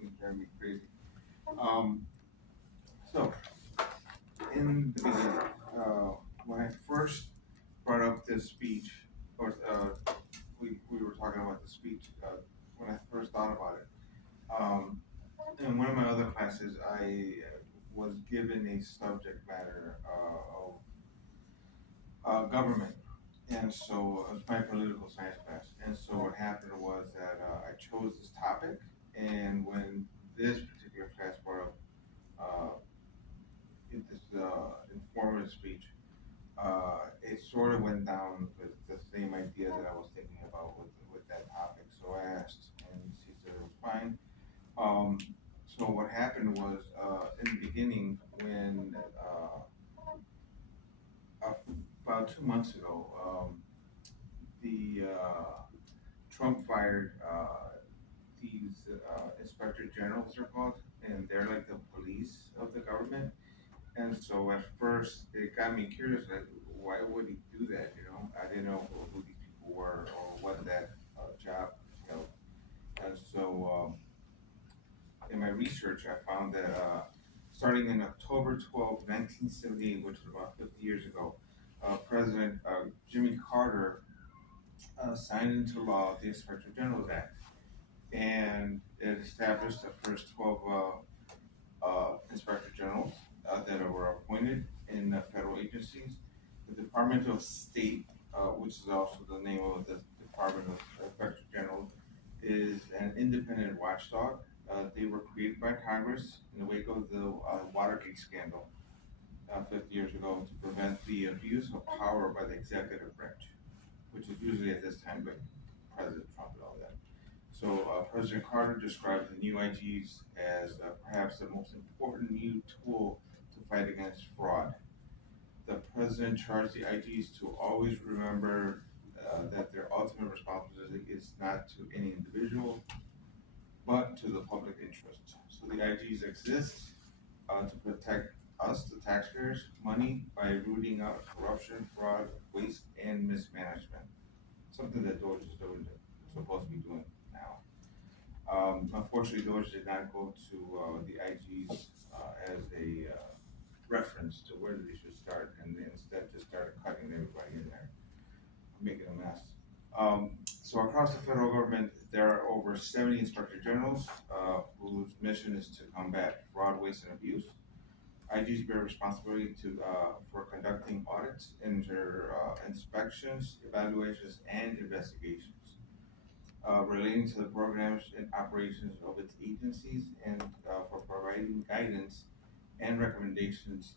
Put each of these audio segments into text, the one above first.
It's driving me crazy. Um, so in the beginning, when I first brought up this speech, or we were talking about the speech, when I first thought about it. In one of my other classes, I was given a subject matter of government, and so it was my political science class. And so what happened was that I chose this topic, and when this particular class brought up uh, this informative speech, it sort of went down with the same idea that I was thinking about with that topic. So I asked, and she said it was fine. Um, so what happened was in the beginning when about 2 months ago, the Trump fired these inspector generals are called, and they're like the police of the government. And so at first it got me curious, like why would he do that? You know, I didn't know who these people were or what that job held. And so in my research, I found that starting in October 12, 1978, which is about 50 years ago, President Jimmy Carter signed into law the Inspector General's Act, and it established the first 12 inspector generals that were appointed in federal agencies. The Department of State, which is also the name of the Department of Inspector General, is an independent watchdog. They were created by Congress in the wake of the Watergate scandal 50 years ago to prevent the abuse of power by the executive branch, which is usually at this time like President Trump and all that. So President Carter described the new IGs as perhaps the most important new tool to fight against fraud. The president charged the IGs to always remember that their ultimate responsibility is not to any individual, but to the public interest. So the IGs exist to protect us, the taxpayers, money by rooting out corruption, fraud, waste, and mismanagement. Something that Doge is doing, supposed to be doing now. Unfortunately, Doge did not go to the IGs as a reference to where they should start, and they instead just started cutting everybody in there, making a mess. So across the federal government, there are over 70 inspector generals whose mission is to combat fraud, waste, and abuse. IGs bear responsibility for conducting audits, inspections, evaluations, and investigations relating to the programs and operations of its agencies, and for providing guidance and recommendations.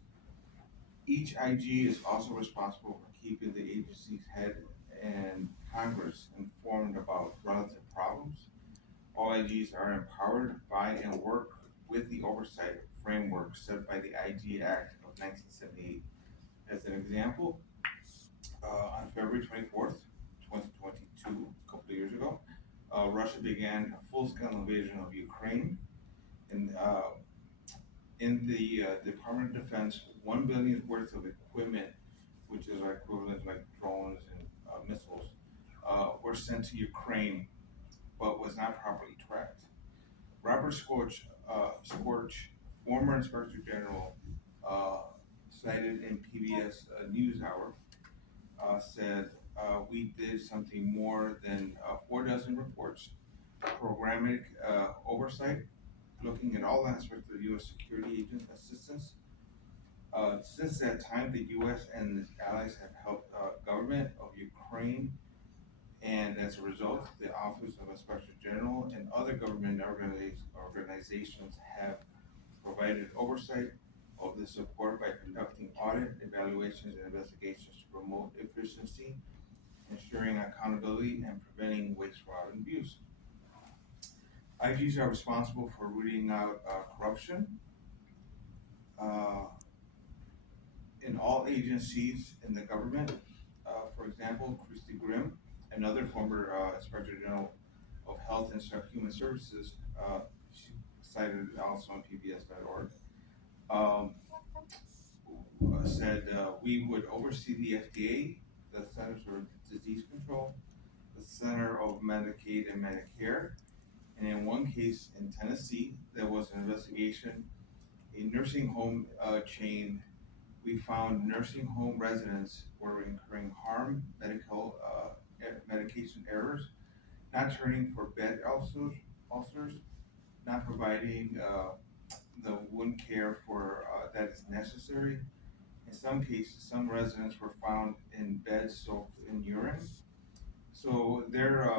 Each IG is also responsible for keeping the agency's head and Congress informed about relative problems. All IGs are empowered by and work with the oversight framework set by the IG Act of 1978. As an example, on February 24th, 2022, a couple of years ago, Russia began a full-scale invasion of Ukraine. And in the Department of Defense, 1 billion worth of equipment, which is equivalent to like drones and missiles, were sent to Ukraine, but was not properly tracked. Robert Scorch, former Inspector General, uh, cited in PBS NewsHour, said, "We did something more than 4 dozen reports, programmatic oversight, looking at all aspects of U.S. security agent assistance. Since that time, the U.S. and its allies have helped government of Ukraine, and as a result, the Office of Inspector General and other government organizations have provided oversight of the support by conducting audit, evaluations, and investigations to promote efficiency, ensuring accountability, and preventing waste, fraud, and abuse. IGs are responsible for rooting out corruption uh, in all agencies in the government. For example, Christy Grimm, another former Inspector General of Health and Human Services, she cited also on PBS.org, um, said we would oversee the FDA, the Centers for Disease Control, the Center of Medicaid and Medicare, And in one case in Tennessee, there was an investigation. A nursing home chain, we found nursing home residents were incurring harm, medication errors, not turning for bed ulcers, not providing the wound care for that is necessary. In some cases, some residents were found in beds soaked in urine. So their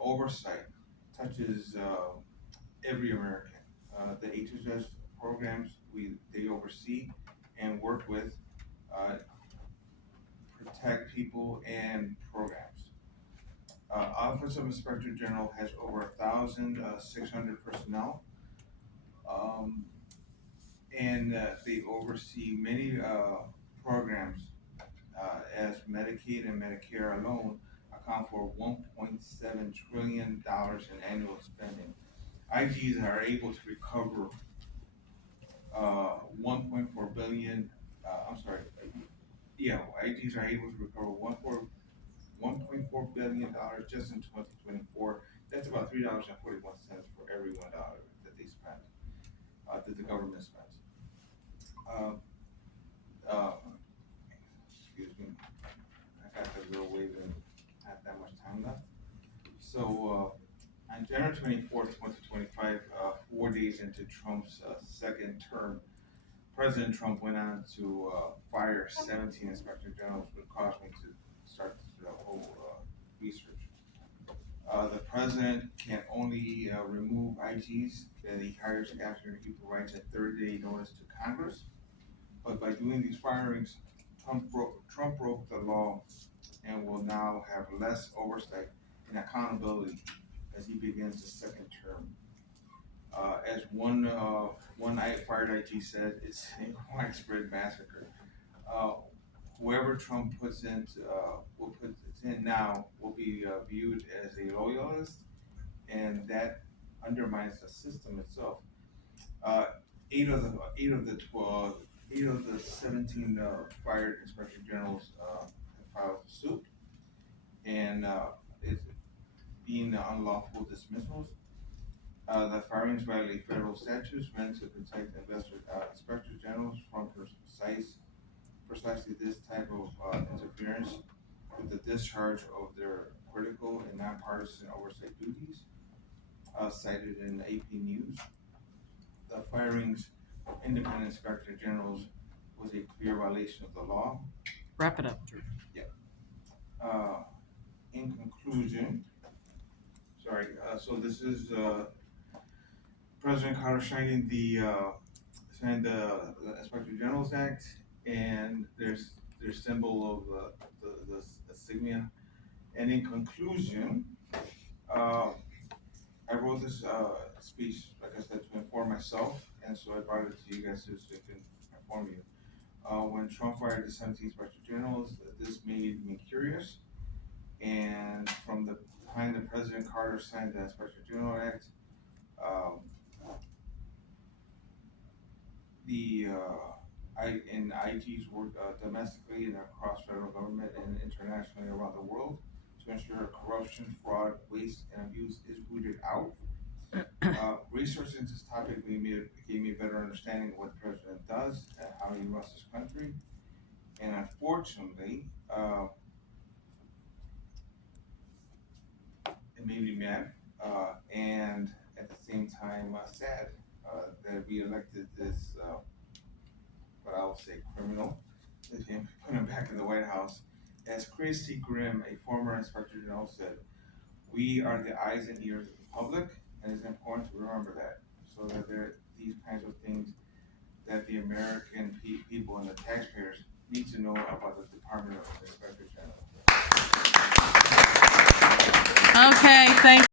oversight touches every American. The HHS programs they oversee and work with protect people and programs. Office of Inspector General has over 1,600 personnel, um, and they oversee many programs as Medicaid and Medicare alone account for $1.7 trillion in annual spending. IGs are able to recover 1.4 billion. I'm sorry. Yeah, IGs are able to recover 1.4 billion dollars just in 2024. That's about $3.41 for every $1 that they spend, that the government spends. Uh, uh, Excuse me, I got the real wave and not that much time left. So on January 24th, 2025, 4 days into Trump's second term, President Trump went on to fire 17 inspector generals, which caused me to start the whole research. The president can only remove IGs that he hires after he provides a 30-day notice to Congress. But by doing these firings, Trump broke the law and will now have less oversight and accountability as he begins his second term. As one fired IG said, it's a widespread massacre. Uh, Whoever Trump will put in now will be viewed as a loyalist, and that undermines the system itself. Uh, eight of the 17 fired inspector generals have filed suit, and it's being unlawful dismissals. The firings violate federal statutes meant to protect inspector generals from precisely this type of interference with the discharge of their critical and nonpartisan oversight duties, cited in AP News. The firings of independent inspector generals was a clear violation of the law. Wrap it up, Drew. In conclusion, so this is President Carter signed the Inspector General's Act, and there's symbol of the insignia. And in conclusion, I wrote this speech, like I said, to inform myself, and so I brought it to you guys so it can inform you. When Trump fired the 17 Inspector Generals, this made me curious, and from the time that President Carter signed the Inspector General Act, IGs work domestically and across federal government and internationally around the world to ensure corruption, fraud, waste, and abuse is rooted out. Researching this topic gave me a better understanding of what the president does and how he runs his country. And unfortunately, it made me mad, and at the same time sad that we elected this, what I would say, criminal, and put him back in the White House. As Christy Grimm, a former Inspector General, said, "We are the eyes and ears of the public, and it's important to remember that, so that there are these kinds of things that the American people and the taxpayers need to know about the Department of Inspector General." Okay, thank